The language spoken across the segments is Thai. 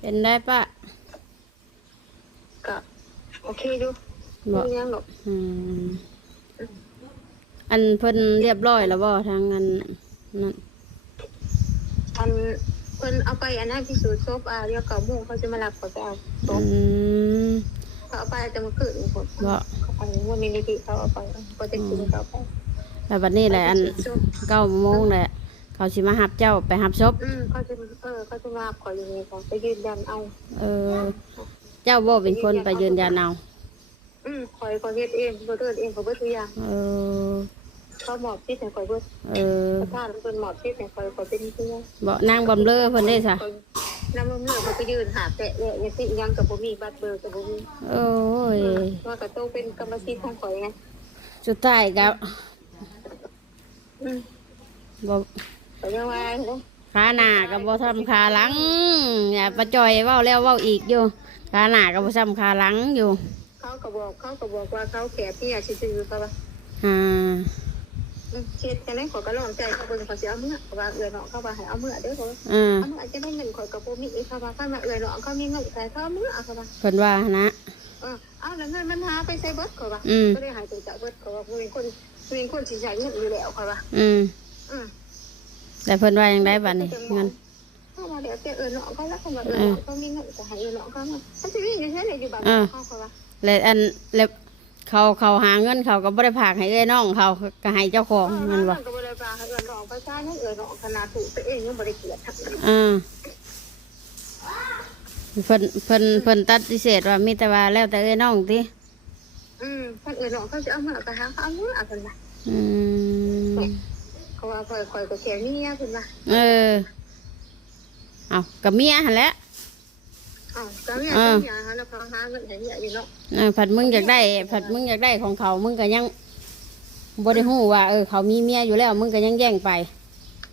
เป็นได้ปะก็โอเคอยู่บ่ยังหรอกอันเพิ่นเรียบร้อยแล้วบ่ทางอันนั่นอันเพิ่นเอาไปอันนั้นพิสูจน์ศพเดี๋ยว9 โมงเขาจะมารับเขาจะเอาศพเขาเอาไปจะมาคืนอีกคนบ่เขาไปวันนี้นิติเขาเอาไปก็จะกินเขาไปแล้วบัดนี้แหละอัน9 โมงแหละเขาสิมารับเจ้าไปรับศพเขาจะมาขออยู่นี่เขาไปยืนยันเอาเจ้าบ่เป็นคนไปยืนยันเอาคอยเฮ็ดเองบ่เฮ็ดเองเขาเบิดทุกอย่างเขาหมอบที่แต่คอยเบิดถ้าเพิ่นหมอบที่แต่คอยเป็นเพื่อนบ่นางบำเรอเพิ่นได้ซะนางบำเรอเขาไปยืนหาแตะเนี่ยยังสิยังกับบ่มีบัตรเบอร์กับบ่มีโอ้ยว่าก็ต้องเป็นกรรมสิทธิ์ของข่อยไงสุดท้ายก็บ่ก็ยังว่าขาหน้าก็บ่ทำขาหลังอย่าประจอยเว้าแล้วเว้าอีกอยู่ขาหน้าก็บ่ซ้ำขาหลังอยู่เขาก็บอกว่าเขาแก่พี่ซื่อๆเขาว่าเช็ดจังได๋ข่อยก็ร้องใจเขาเบิ่งเขาสิเอาเมื่อว่าเอื้อเนาะเขาว่าให้เอาเมื่อเด้อเขาเอาเมื่อจะได้เงินข่อยก็บ่มีอีกเขาว่าคันว่าเอื้อเนาะเขามีเงินใส่เขาเมื่อเขาว่าเพิ่นว่านะเอาแล้วเงินมันหาไปใส่เบิดเขาว่าก็ได้หายตัวจากเบิดเขาว่าเป็นคนสิใช้เงินอยู่แล้วเขาว่าแต่เพิ่นว่าจังได๋บัดนี้เงินเขาว่าเดี๋ยวเอื้อเนาะเขาแล้วเขาว่าเอื้อเนาะเขามีเงินก็ให้เอื้อเนาะเขาว่าสิมีอยู่แค่ไหนอยู่บ้านเขาว่าแล้วแล้วเขาหาเงินเขาก็บ่ได้ฝากให้เอ้ยน้องเขาก็ให้เจ้าของแม่นบ่ก็บ่ได้ฝากให้เอื้อน้องไปซ่ายังเอื้อน้องขนาดถูกตัวเองยังบ่ได้เกลียดทักเพิ่นตัดพิเศษว่ามีแต่ว่าแล้วแต่เอ้ยน้องติท่านเอื้อน้องเขาจะเอามาก็หาเขาเอามาเพิ่นว่าเขาว่าค่อยก็แค่เมียเพิ่นว่าเอากับเมียหั่นแหละก็เมียหาแล้วเขาหาเงินให้เมียอยู่เนาะผัดมึงอยากได้ของเขามึงก็ยังบ่ได้ฮู้ว่าเขามีเมียอยู่แล้วมึงก็ยังแย่งไป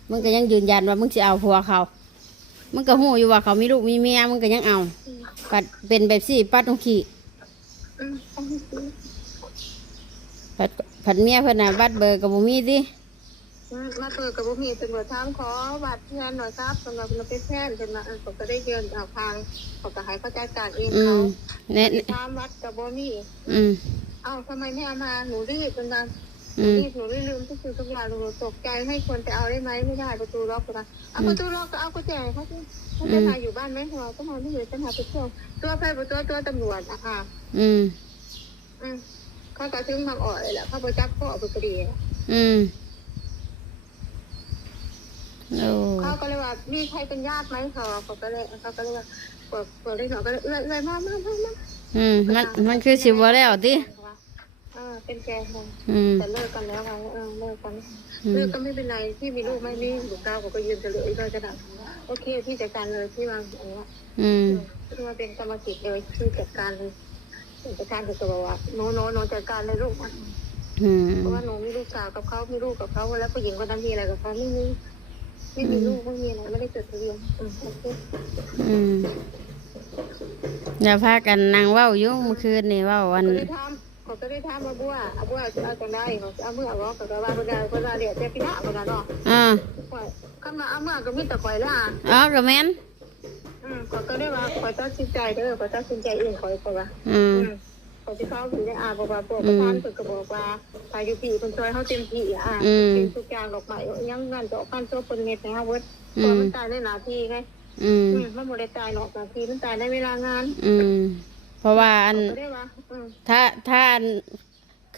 มึงก็ยังยืนยันว่ามึงสิเอาผัวเขามึงก็ฮู้อยู่ว่าเขามีลูกมีเมียมึงก็ยังเอาปัดเป็นแบบสี่ปัดตรงขี้ผัดเมียเพิ่นน่ะบัตรเบอร์ก็บ่มีติมาเปิดกับบ่มีตำรวจถามขอบัตรแทนหน่อยครับสำหรับเราเป็นแทนเพิ่นว่าเขาก็ได้เดินเอาทางเขาก็ให้เขาจัดการเองเขาถามวัดกับบ่มีทำไมไม่เอามาหนูรีบเพิ่นว่าหนูลืมทุกอย่างหนูตกใจให้คนไปเอาได้ไหมไม่ได้ประตูล็อกนะเอาประตูล็อกก็เอากุญแจเขาสิเขาจะมาอยู่บ้านไหมเราต้องมาไม่อยู่ต้องหาไปเที่ยวตัวใครตัวตำรวจค่ะเขาก็ถึงบางอ่อยแหละเขาไปจับพ่อไปคดีเขาก็เลยว่ามีใครเป็นญาติไหมเขาก็เลยว่าเปิดเลยเขาก็เลยมามันคือสิบ่แล้วติเป็นแกแต่เลิกกันแล้วไงเลิกกันก็ไม่เป็นไรที่มีลูกไม่มีลูกเก้าก็ยืนจะเหลืออีกก็ได้โอเคที่จัดการเลยที่วางอย่างนี้ที่ว่าเป็นกรรมสิทธิ์เลยที่จัดการเลยจัดการคือตัวว่าโนจัดการเลยลูกเพราะว่าหนูมีลูกสาวกับเขามีลูกกับเขาแล้วผู้หญิงคนนั้นมีอะไรกับเขาไม่มีลูกไม่มีอะไรไม่ได้จดทะเบียนอย่าพากันนั่งเว้าอยู่เมื่อคืนนี่เว้าวันเขาก็ได้ถามบัวจะเอาจังได้เขาจะเอาเมื่อร้องเขาก็ว่าคนใดเดี๋ยวจะพิจารณาเนาะข้างหน้าเอาเมื่อก็มีแต่คอยละก็แม่นเขาก็ได้ว่าคอยตัดสินใจเด้อคอยตัดสินใจเองคอยว่าเขาที่เขาถึงได้บอกว่าพวกประธานเพิ่นก็บอกว่าพายุปีเพิ่นช่วยเขาเต็มที่เป็นทุกอย่างดอกไม้ยังงานดอกกันโซเพิ่นเฮ็ดให้เฮาเบิดเพราะมันตายในหน้าที่ไงมันบ่ได้ตายหรอกหน้าที่มันตายในเวลางานเพราะว่าอันถ้า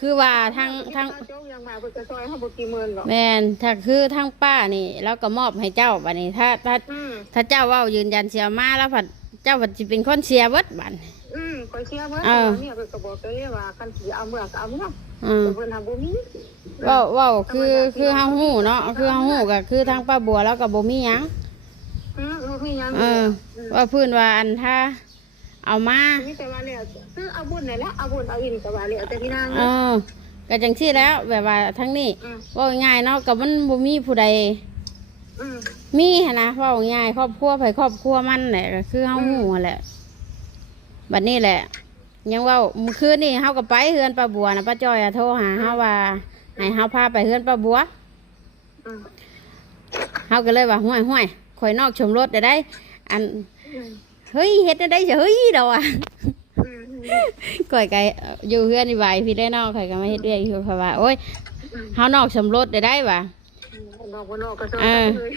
คือว่าทั้งแม่นถ้าคือทั้งป้านี่แล้วก็มอบให้เจ้าบัดนี้ถ้าเจ้าว่ายืนยันเสียมาแล้วผัดเจ้าผัดสิเป็นคนเสียเบิดบัดคอยเสียเบิดเนี่ยเพิ่นก็บอกเลยว่าคันสิเอาเมื่อก็เอาเมื่อเพิ่นหาบ่มีว้าวคือเฮาฮู้เนาะคือเฮาฮู้ก็คือทางป้าบัวแล้วก็บ่มีหยังบ่มีหยังว่าพื้นว่าอันถ้าเอามาแต่ว่าแล้วคือเอาบุญนี่แหละเอาบุญเอาอินก็ว่าแล้วแต่พี่นางก็จังซี่แล้วแบบว่าทั้งนี้ว่าง่ายเนาะก็มันบ่มีผู้ใดมีหั่นนะว่าง่ายครอบครัวไผครอบครัวมันแหละก็คือเฮาฮู้แหละบัดนี้แหละยังว่าเมื่อคืนนี่เฮาก็ไปเฮือนป้าบัวนะป้าจ้อยโทรหาเฮาว่าให้เฮาพาไปเฮือนป้าบัวเฮาก็เลยว่าห้วยข่อยนอกชมรถได้อัน เฮ้ยเฮ็ดได้เฉยเฮ้ยดอกอ่ะ อืม ก่อยไก่อยู่เพื่อนอีไหวพี่ได้นอกข่อยก็มาเฮ็ดเรื่อยอยู่เพราะว่าโอ้ยเฮานอกสมรสได้ว่ะ นอกบ่นอกก็ซอยกันเลย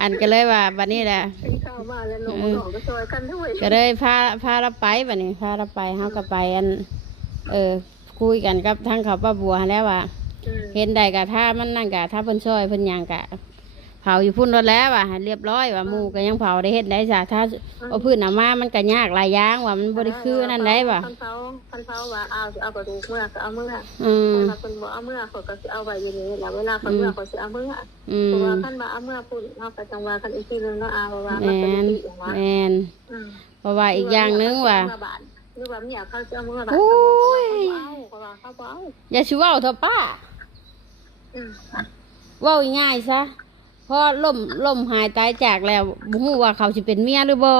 อันก็เลยว่าบัดนี้แหละ เป็นข้าวมาแล้วนอกบ่นอกก็ซอยกันด้วย ก็เลยพาเราไปบัดนี้พาเราไปเฮาก็ไปอันคุยกันกับทางเขาป้าบัวแล้วว่า เห็นได้กะถ้ามันนั่นกะถ้าเพิ่นช่วยเพิ่นหยังกะเผาอยู่พุ่นรถแล้วว่ะให้เรียบร้อยว่าหมู่ก็ยังเผาได้เฮ็ดได้จ้ะถ้าเอาพื้นน่ะมามันก็ยากหลายอย่างว่ามันบ่ได้คือนั่นได้ว่ะ คันเขาว่าเอากระดูกเมื่อก็เอาเมื่อ อืม ถ้าเพิ่นบ่เอาเมื่อเขาก็สิเอาไว้อยู่นี่แล้วเวลาเขาเมื่อเขาสิเอาเมื่อ อื เพ ม ราะว่าคันว่าเอาเมื่อพุ่นเฮาก็จังว่าคันอีกทีนึงเนาะเอาว่า แม มันเป็น น สิอย่างว่า แมนเพราะว่าอีกอย่างหนึงว่า หรือว่าเมียเขาจะเอาเมื่อบาท โอ้ย เขาว่าเขาบ่เอา อย่าชิเว้าเถอะป้า อืม เว้าง่ายๆซะพอล่มหายตายจากแล้วบ่ฮู้ว่าเขาสิเป็นเมียหรือบ่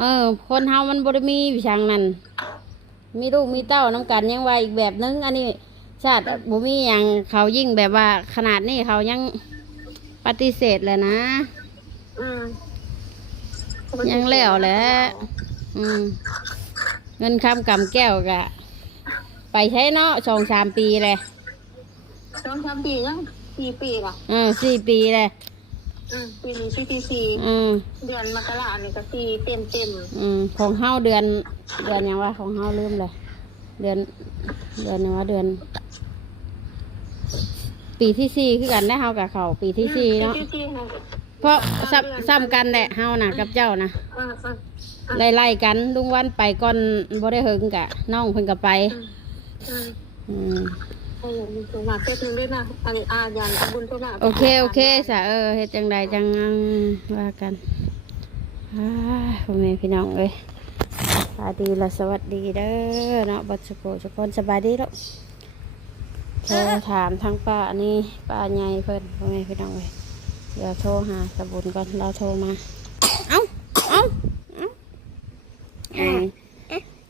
อืม คนเฮามันบ่ได้มีวิชังนั้นมีลูกมีเต้านํกันยังว่าอีกแบบนึงอันนี้ชาติบ่มีหยังเขายิ่งแบบว่าขนาดนี้เขายังปฏิเสธเลยนะ อืม ยังแล้วแหละเงินคำกำแก้วกะไปใช้เนาะ2-3 ปีเลย 2-3 ปียัง4 ปีล่ะ 4 ปีเลย ปีนี้ปีที่สี่เดือนมกราเนี่ยก็สี่เต็ม ของเฮาเดือนหยังว่าของเฮาลืมเลยเดือนหยังว่าเดือน ปีที่ 4คือกันได้เฮากับเขาปีที่ 4เนาะ ปีที่สี่ค่ะ เพราะซ้ำกันแหละเฮาน่ะกับเจ้านะ ไล่ๆกันลุงวันไปก่อนบ่ได้เฮิงกะน้องเพิ่นก็ไป สมัครเต็มด้วยนะอันนี้ยันบุญสมัคร โอเคสะเฮ็ดจังใดจังว่ากันพ่อแม่พี่น้องเอ้ยสวัสดีและสวัสดีเด้อเนาะบัดสุโขทุกคนสบายดีลูกโทรถามทางป้านี่ป้าใหญ่เพิ่นพ่อแม่พี่น้องเอ้ยเดี๋ยวโทรหาสะบุญก่อนเราโทรมาเอ้า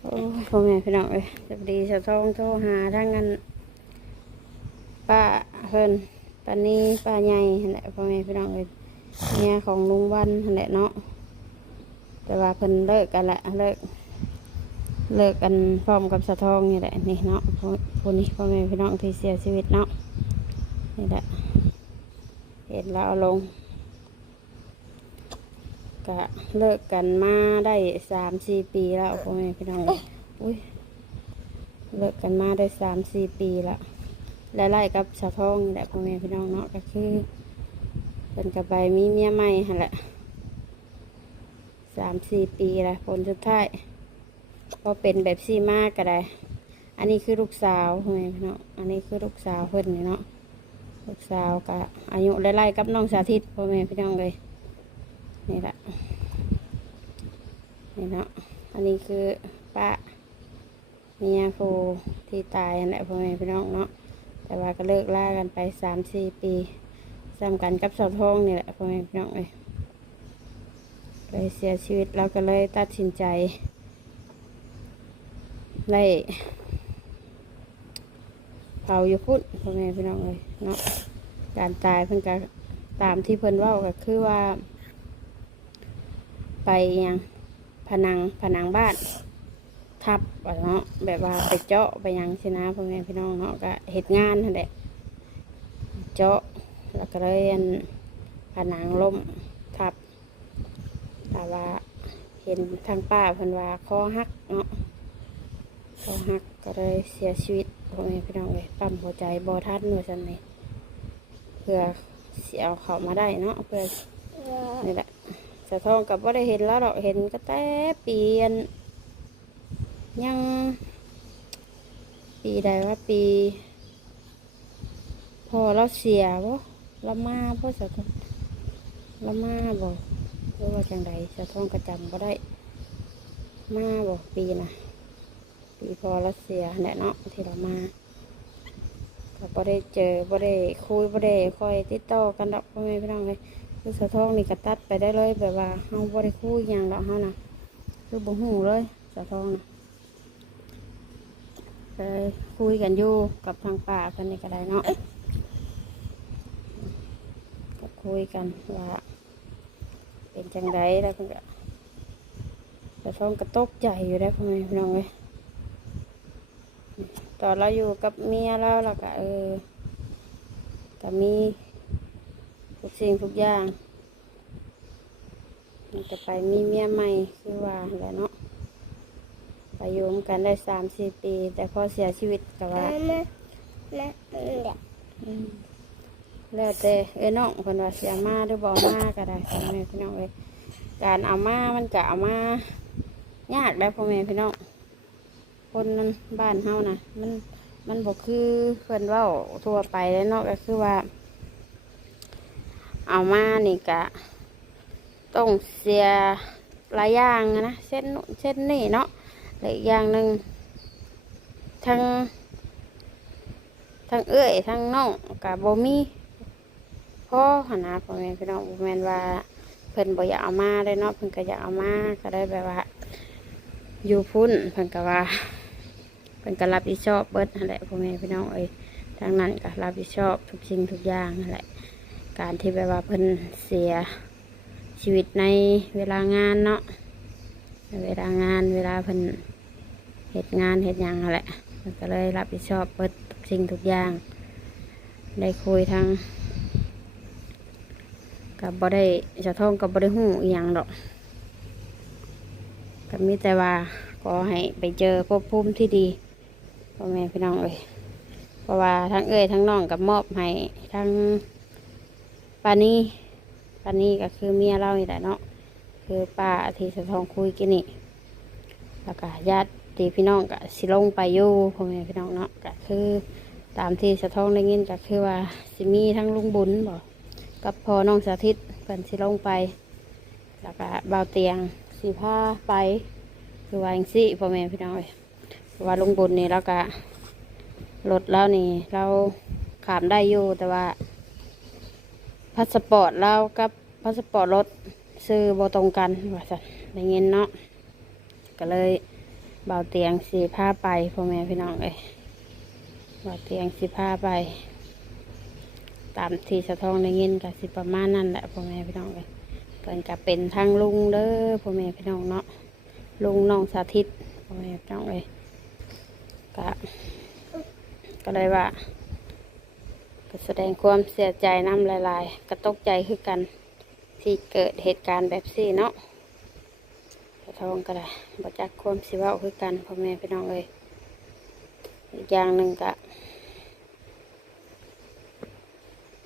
โอ้พ่อแม่พี่น้องเอ้ยสวัสดีสะทองโทรหาทางนั้นป้าเพิ่นป้านี่ป้าใหญ่นั่นแหละพ่อแม่พี่น้องเอ้ยเมียของลุงวันนั่นแหละเนาะแต่ว่าเพิ่นเลิกกันละเลิกกันพร้อมกับสะทองนี่แหละนี่เนาะคนนี้พ่อแม่พี่น้องที่เสียชีวิตเนาะนี่แหละเห็นแล้วเอาลงก็เลิกกันมาได้3-4 ปีแล้วพ่อแม่พี่น้องอุ้ยเลิกกันมาได้3-4 ปีแล้วไล่ๆกับสะทองนี่แหละพ่อแม่พี่น้องเนาะก็คือเป็นกับไปมีเมียใหม่หั่นแหละ3-4 ปีละผลสุดท้ายพอเป็นแบบซี่มากก็ได้อันนี้คือลูกสาวพ่อแม่พี่น้องอันนี้คือลูกสาวเพิ่นนี่เนาะลูกสาวก็อายุไล่ๆกับน้องสาธิตพ่อแม่พี่น้องเลยนี่แหละนี่เนาะอันนี้คือป้าเมียผู้ที่ตายนั่นแหละพ่อแม่พี่น้องเนาะแต่ว่าก็เลิกล่ากันไป3-4 ปีซ้ำกันกับสาวทองนี่แหละพ่อแม่พี่น้องเลยไปเสียชีวิตเราก็เลยตัดสินใจไล่เผาอยู่พุ่นพ่อแม่พี่น้องเลยเนาะการตายเพิ่นก็ตามที่เพิ่นเว้าก็คือว่าไปยังผนังบ้านทับเนาะแบบว่าไปเจาะไปยังสินะพ่อแม่พี่น้องเนาะก็เหตุงานนั่นแหละเจาะแล้วก็เลยผนังล้มทับแต่ว่าเห็นทางป้าเพิ่นว่าคอหักเนาะคอหักก็เลยเสียชีวิตพ่อแม่พี่น้องเลยปั๊มหัวใจบ่ทันว่าซั่นนี่เพื่อเสียเขามาได้เนาะเพื่อนี่แหละสะทองกับว่าได้เห็นแล้วเราเห็นก็แต่เปลี่ยนยังปีใดว่าปีพอเราเสียบ่เรามาเพราะสะทองเรามาบ่หรือว่าจังใดสะทองกระจำบ่ได้มาบ่ปีนะปีพอเราเสียแหละเนาะที่เรามาก็บ่ได้เจอบ่ได้คุยบ่ได้คอยติดต่อกันดอกพ่อแม่พี่น้องเลยคือสะทองนี่ก็ตัดไปได้เลยแบบว่าเฮาบ่ได้คุยหยังดอกเฮานะคือบ่ฮู้เลยสะทองนะเลยคุยกันอยู่กับทางป่าเพิ่นนี่ก็ได้เนาะก็คุยกันว่าเป็นจังไดแล้วเพิ่นก็ แต่ท้องกระตกใจอยู่ได้พ่อแม่พี่น้องเลยตอนเราอยู่กับเมียแล้วเราก็ก็มีทุกสิ่งทุกอย่างมันจะไปมีเมียใหม่คือว่าแหละเนาะไปอยู่กันได้3-4 ปี แต่พอเสียชีวิตก็ว่าแล้วแต่น้องคนว่าเสียมาหรือบ่มาก็ได้พ่อแม่พี่น้องเลยการเอามามันจะเอามายากได้พ่อแม่พี่น้องคนนั้นบ้านเฮานะมันบอกคือเพิ่นเว้าทั่วไปแล้วเนาะก็คือว่าเอามานี่กะต้องเสียหลายอย่างนะเส้นนู่นเส้นนี่เนาะและอีกอย่างหนึ่งทั้งเอ้ยทั้งน้องกับบ่มีพ่อหนนะพ่อแม่พี่น้องบ่แม่นว่าเพิ่นบ่อยากเอามาได้เนาะเพิ่นก็อยากเอามาก็ได้แบบว่าอยู่พุ่นเพิ่นก็ว่าเพิ่นก็รับผิดชอบเบิดนั่นแหละพ่อแม่พี่น้องทางนั้นก็รับผิดชอบทุกสิ่งทุกอย่างนั่นแหละการที่แบบว่าเพิ่นเสียชีวิตในเวลางานเนาะเวลางานเวลาเพิ่นเหตุงานเหตุหยังนั่นแหละมันก็เลยรับผิดชอบเบิดทุกสิ่งทุกอย่างได้คุยทางกับบ่ได้จะท่องกับบ่ได้หูอีหยังดอกก็มีแต่ว่าขอให้ไปเจอภพภูมิที่ดีพ่อแม่พี่น้องเพราะว่าทั้งทั้งน้องกับมอบให้ทั้งปานี่ก็คือเมียเรานี่แหละเนาะคือป้าที่สะทองคุยกินนี่แล้วก็ญาติพี่น้องก็สิลงไปอยู่พ่อแม่พี่น้องเนาะก็คือตามที่สะทองได้ยินก็คือว่าสิมีทั้งลุงบุญบอกกับพ่อน้องสาธิตเพิ่นสิลงไปแล้วก็เบาเตียงสิพาไปคือว่าจังซี่พ่อแม่พี่น้องว่าลุงบุญนี่แล้วก็รถแล้วนี่เราขามได้อยู่แต่ว่าพาสปอร์ตเรากับพาสปอร์ตรถซื้อบ่ตรงกันว่าซั่นได้ยินเนาะก็เลยเบาเตียงสิพาไปพ่อแม่พี่น้องเบาเตียงสิพาไปตามที่สะท้องได้ยินก็สิประมาณนั้นแหละพ่อแม่พี่น้องเพิ่นก็เป็นทางลุงเด้อพ่อแม่พี่น้องเนาะลุงน้องสาธิตพ่อแม่พี่น้องก็เลยว่าก็แสดงความเสียใจน้ำลายๆก็ตกใจคือกันที่เกิดเหตุการณ์แบบนี้เนาะสะท้องก็ได้บ่จักความสิเว้าคือกันพ่อแม่พี่น้องอีกอย่างหนึ่งก็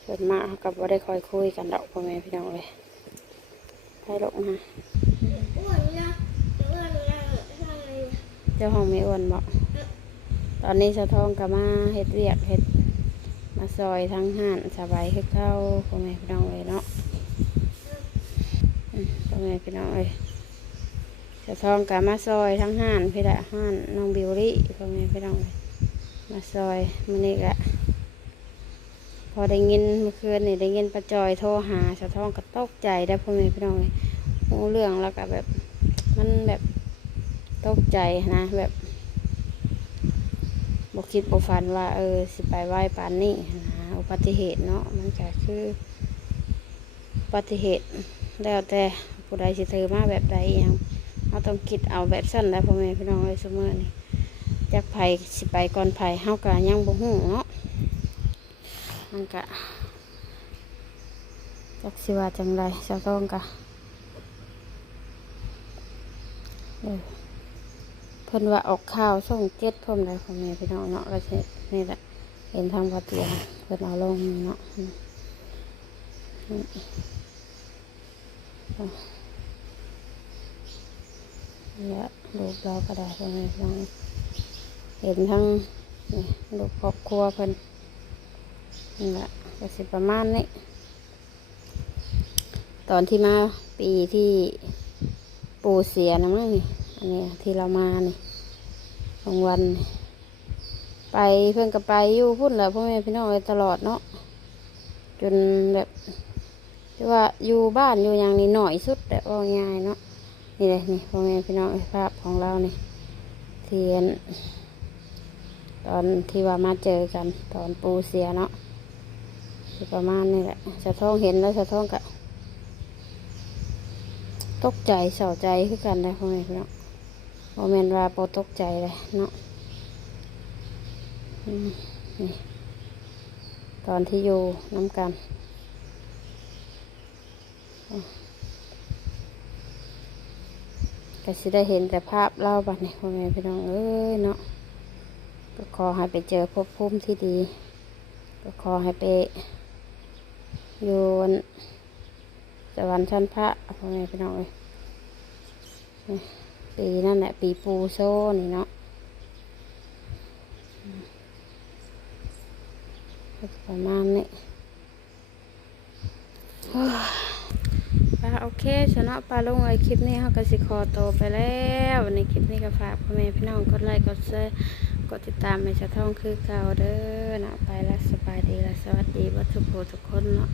ส่วนมากกับว่าได้คอยคุยกันดอกพ่อแม่พี่น้องให้ลงนะเจ้าห้องไม่อ้วนบอกตอนนี้สะท้องกับมาเฮ็ดเวียกเฮ็ดมาซอยทั้งห่านสบายให้เข้าพ่อแม่พี่น้องเนาะพ่อแม่พี่น้องสะท้องกับมาซอยทั้งห่านพี่ละห่านน้องบิวรี่พ่อแม่พี่น้องมาซอยมื้อนี้ก็พอได้ยินเมื่อคืนนี่ได้ยินป้าจอยโทรหาสะท้องก็ตกใจได้พ่อแม่พี่น้องรู้เรื่องแล้วก็แบบมันแบบตกใจนะแบบบคิดบฝันว่าสิไปไหว้ปานนี่นะอุบัติเหตุเนาะมันก็คืออุบัติเหตุแล้วแต่ผู้ใดสิถือมาแบบใดอย่างเราต้องคิดเอาแบบสั้นแล้วพ่อแม่พี่น้องเสมอนี่จากไผสิไปก่อนไผเฮาก็ยังบ่ฮู้เนาะมันก็จักสิว่าจังไรสะท้องก็เพิ่นว่าออกข่าวส่ง7พร้อมได้พ่อแม่พี่น้องเนาะก็นี่แหละเห็นทางวัดเตียงเพิ่นเอาลงเนาะเนี่ยลูกเราก็ได้พ่อแม่พี่น้องเห็นทั้งลูกครอบครัวเพิ่นนี่แหละก็สิประมาณนี้ตอนที่มาปีที่ปู่เสียนะมั้งนี่อันนี้ที่เรามานี่บางวันไปเพื่อนก็ไปอยู่พุ่นแหละพ่อแม่พี่น้องตลอดเนาะจนแบบที่ว่าอยู่บ้านอยู่อย่างนี้หน่อยสุดแต่ว่าง่ายเนาะนี่เลยนี่พ่อแม่พี่น้องภาพของเรานี่เทียนตอนที่ว่ามาเจอกันตอนปู่เสียเนาะประมาณนี้แหละสะท้องเห็นแล้วสะท้องก็ ตกใจเศร้าใจคือกันได้พ่อแม่พี่น้องบ่แม่นว่าบ่ตกใจเลยเนาะนี่ตอนที่อยู่น้ำกันก็สิได้เห็นแต่ภาพเล่าบัดนี้พ่อแม่พี่น้องเอ้ยเนาะก็ขอให้ไปเจอภพภูมิที่ดีก็ขอให้ไปอยู่สวรรค์ชั้นพระพ่อแม่พี่น้องเอ้ยปีนั่นแหละปีปูโซ่นี่เนาะประมาณนี้โอเคชนะปลาลงไอคลิปนี้เขาก็สิคอโตไปแล้วในคลิปนี้ก็ฝากพ่อแม่พี่น้องกดไลค์กดแชร์กดติดตามให้ชาท่องคือเก่าเด้อนะไปแล้วสบายดีและสวัสดีวัตถุโพทุกคนเนาะ